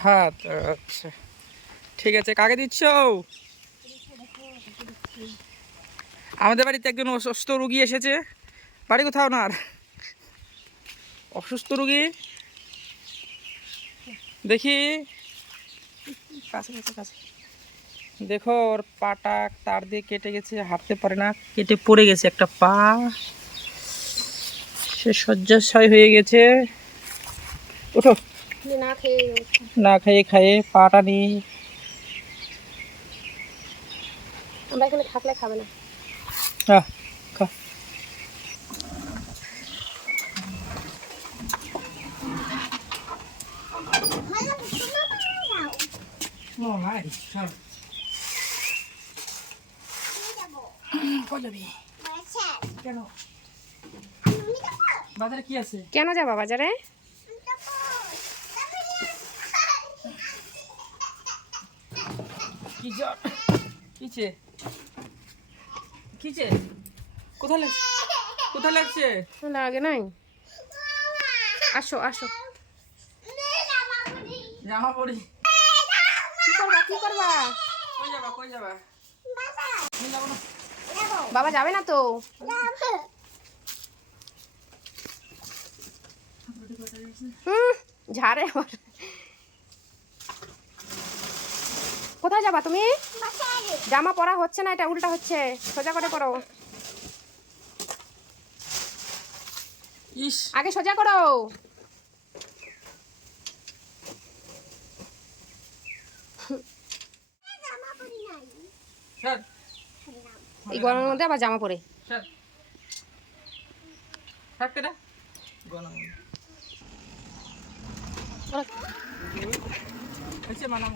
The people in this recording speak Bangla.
ভাত, আচ্ছা ঠিক আছে। কাকে দিচ্ছ? আমাদের বাড়িতে একজন অসুস্থ রুগী এসেছে। বাড়ি কোথাও না, আর অসুস্থ রুগী দেখি, কাছে কাছে কাছে দেখো, ওর পাটা তার দিয়ে কেটে গেছে, হাঁটতে পারে না, কেটে পড়ে গেছে একটা পা, সে শয্যাশায়ী হয়ে গেছে। ওঠো। না খেয়ে খায়ে পাটা নিয়ে আমরা এখানে থাকলে খাবে না। খা। কেন বাজারে কি আছে? কেন যাবা বাজারে? কি জ্বর? কিছে কিছে? কোথায় লাগছে? কোথায় লাগছে? লাগে নাই। আসো আসো। জামা পরি। কি করবা কি করবা? কই যাবা কই যাবা? বাবা যাবে না তো। ঝাড়ে আবার। কোথায় যাবা তুমি? জামা পরা হচ্ছে না, এটা উল্টা হচ্ছে, সোজা করে পরো। ইস, আগে সোজা করো। স্যার এই গরমের মধ্যে আবার জামা পরে। স্যার থাকতে না গরম হচ্ছে মানাম।